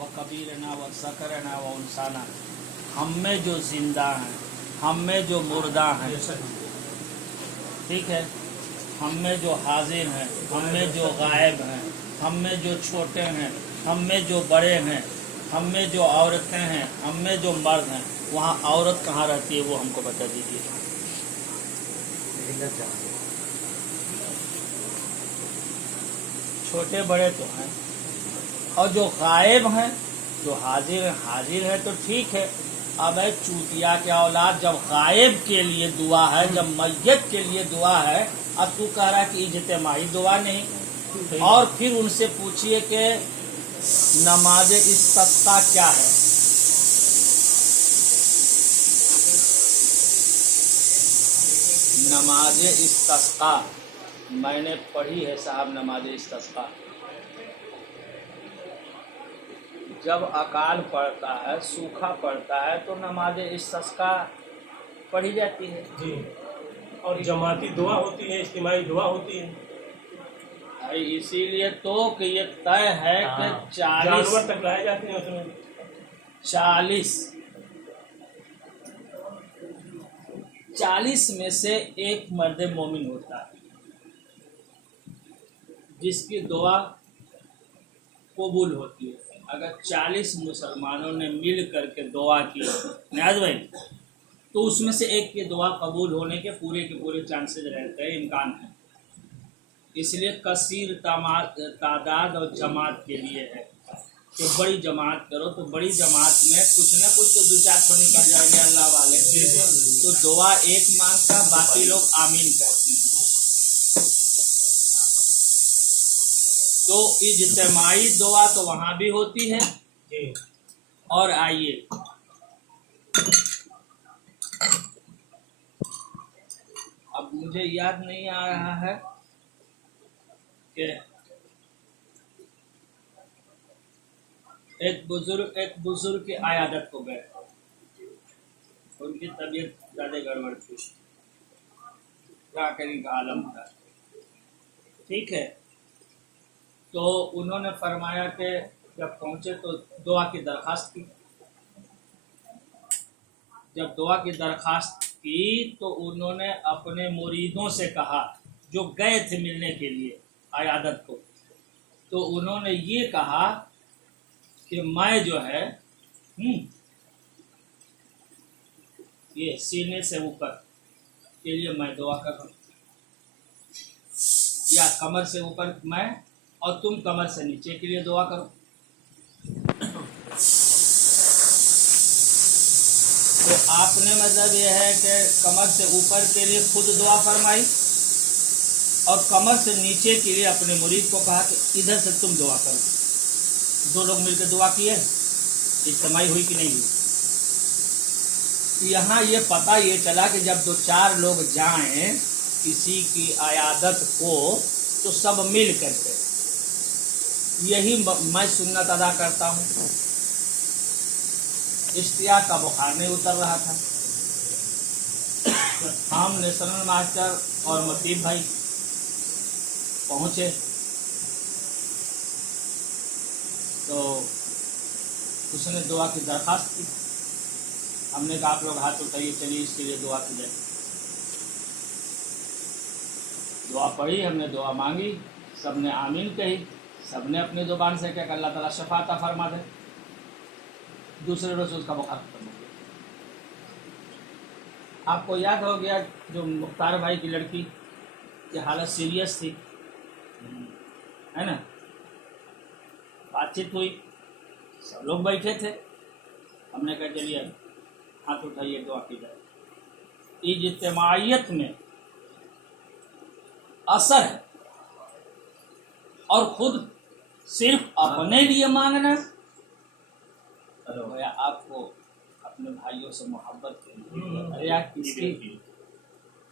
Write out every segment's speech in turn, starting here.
व कबीरना व सकरना व उनसाना, हम में जो जिंदा हैं, हम में जो मुर्दा हैं, ठीक है, हम में जो हाजिर हैं, हम में जो गायब हैं, हम में जो छोटे हैं, हम में जो बड़े हैं, हम में जो औरतें हैं, हम में जो मर्द हैं, वहाँ औरत कहाँ रहती है वो हमको बता दीजिए। छोटे बड़े तो हैं, और जो गायब हैं, जो हाजिर है तो ठीक है। अब है चूतिया के औलाद, जब गायब के लिए दुआ है, जब मैयत के लिए दुआ है, अब तू कह रहा कि इज्तिमाई दुआ नहीं। और फिर उनसे पूछिए कि नमाज इस्तिस्का क्या है। नमाज इस्तिस्का मैंने पढ़ी है साहब। नमाज इस्तिस्का जब अकाल पड़ता है, सूखा पड़ता है, तो नमाज इस्तिस्का पढ़ी जाती है जी। और जमाती दुआ होती है, इज्तिमाई दुआ होती है। इसीलिए तो कि ये तय है कि 40 जानवर तक लाए जाते हैं उसमें। 40 में से एक मर्द मोमिन होता है जिसकी दुआ कबूल होती है। अगर 40 मुसलमानों ने मिल करके दुआ की नियाज भाई, तो उसमें से एक की दुआ कबूल होने के पूरे चांसेस रहते हैं, इम्कान है। इसलिए कसीर तादाद और जमात के लिए है कि बड़ी जमात करो, तो बड़ी जमात में कुछ न कुछ तो 2-4 तो निकल जाएंगे अल्लाह वाले, तो दुआ एक मांगता, बाकी लोग आमीन कहते हैं। तो इज्तिमाई दुआ तो वहाँ भी होती है। और आइए अब मुझे याद नहीं आ रहा है कि एक बुजुर्ग की आयादत को गए, उनकी तबीयत ज़्यादा गड़बड़ थी, जाकरी का आलम था, ठीक है। तो उन्होंने फरमाया कि जब पहुँचे तो दुआ की दरख्वास्त की। जब दुआ की दरख्वास्त की तो उन्होंने अपने मुरीदों से कहा जो गए थे मिलने के लिए आयादत को, तो उन्होंने ये कहा कि मैं जो है ये सीने से ऊपर के लिए मैं दुआ कर रहा हूँ, या कमर से ऊपर मैं और तुम कमर से नीचे के लिए दुआ करो। तो आपने मतलब यह है कि कमर से ऊपर के लिए खुद दुआ फरमाई और कमर से नीचे के लिए अपने मुरीद को कहा कि इधर से तुम दुआ करो। 2 लोग मिलकर दुआ किए, इज्तिमाई हुई कि नहीं हुई। यहाँ ये पता ये चला कि जब 2-4 लोग जाएं किसी की आयादत को, तो सब मिल करके, यही मैं सुन्नत अदा करता हूँ। इश्तियाक का बुखार नहीं उतर रहा था, हम नेशनल मास्टर और मतीब भाई पहुँचे, तो उसने दुआ की दरख्वास्त की। हमने कहा आप लोग हाथ उठाइए, चलिए इसके लिए दुआ की जाए। दुआ पढ़ी, हमने दुआ मांगी, सबने आमीन कही, सबने अपनी ज़ुबान से क्या अल्लाह ताला शफाअत फरमा दे। दूसरे रोज़ उसका बुखार खत्म हो गया। आपको याद हो गया जो मुख्तार भाई की लड़की की हालत सीरियस थी, है ना। बातचीत हुई, सब लोग बैठे थे, हमने कहा चलिए हाथ उठाइए दुआ की जाए। इज्तिमाइयत में असर है, और खुद सिर्फ अपने लिए मांगना, या आपको अपने भाइयों से मोहब्बत के लिए, अरे यार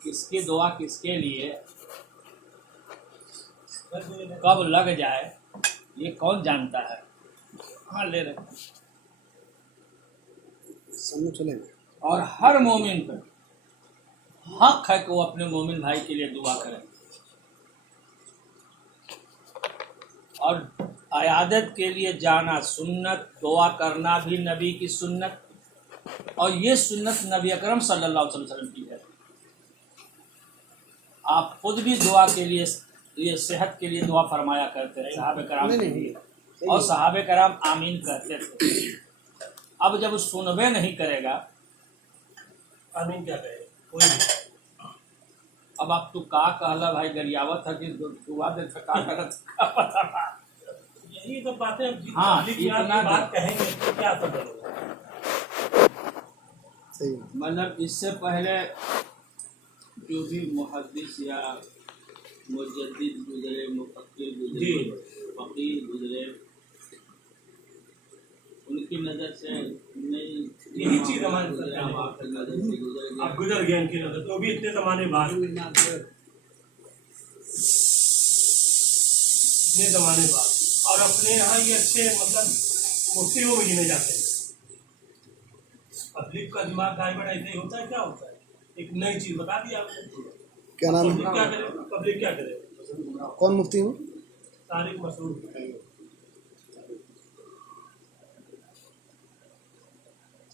किसकी दुआ किसके लिए कब लग जाए ये कौन जानता है। हाँ ले रहे चलेंगे। और हर मोमिन पर हक है कि वो अपने मोमिन भाई के लिए दुआ करे। और अयादत के लिए जाना सुन्नत, दुआ करना भी नबी की सुन्नत, और ये सुन्नत नबी अकरम सल्लल्लाहु अलैहि वसल्लम की है। आप खुद भी दुआ के लिए, ये सेहत के लिए दुआ फरमाया करते थे सहाबे कराम के लिए, और सहाबे कराम आमीन कहते थे। अब जब सुनबे नहीं करेगा, आमीन क्या कहे कोई भी। अब आप तू का कहला भाई गरियावत है कि दुआ दे का करत का पता बा। यही तो बातें हाँ, पब्लिक की इतना बात कहेंगे तो क्या असर होगा। मतलब इससे पहले जो भी मुहद्दिस या मुजद्दिद गुजरे, मुफक्किर गुजरे, फकीह गुजरे, उनकी नज़र से नहीं, यही चीज हमारे नज़र से गुजर गया। अब गुजर गया इनकी नजर, तो भी इतने जमाने बाद, और अपने यहाँ ये अच्छे मतलब मुफ्तियों में गिने जाते हैं। पब्लिक का दिमाग डाइवर्ट ऐसे ही होता है, क्या होता है। एक नई चीज बता दी आपने, क्या नाम? पब्लिक क्या करे, कौन मुफ्ती हूँ? तारिक मसरूर।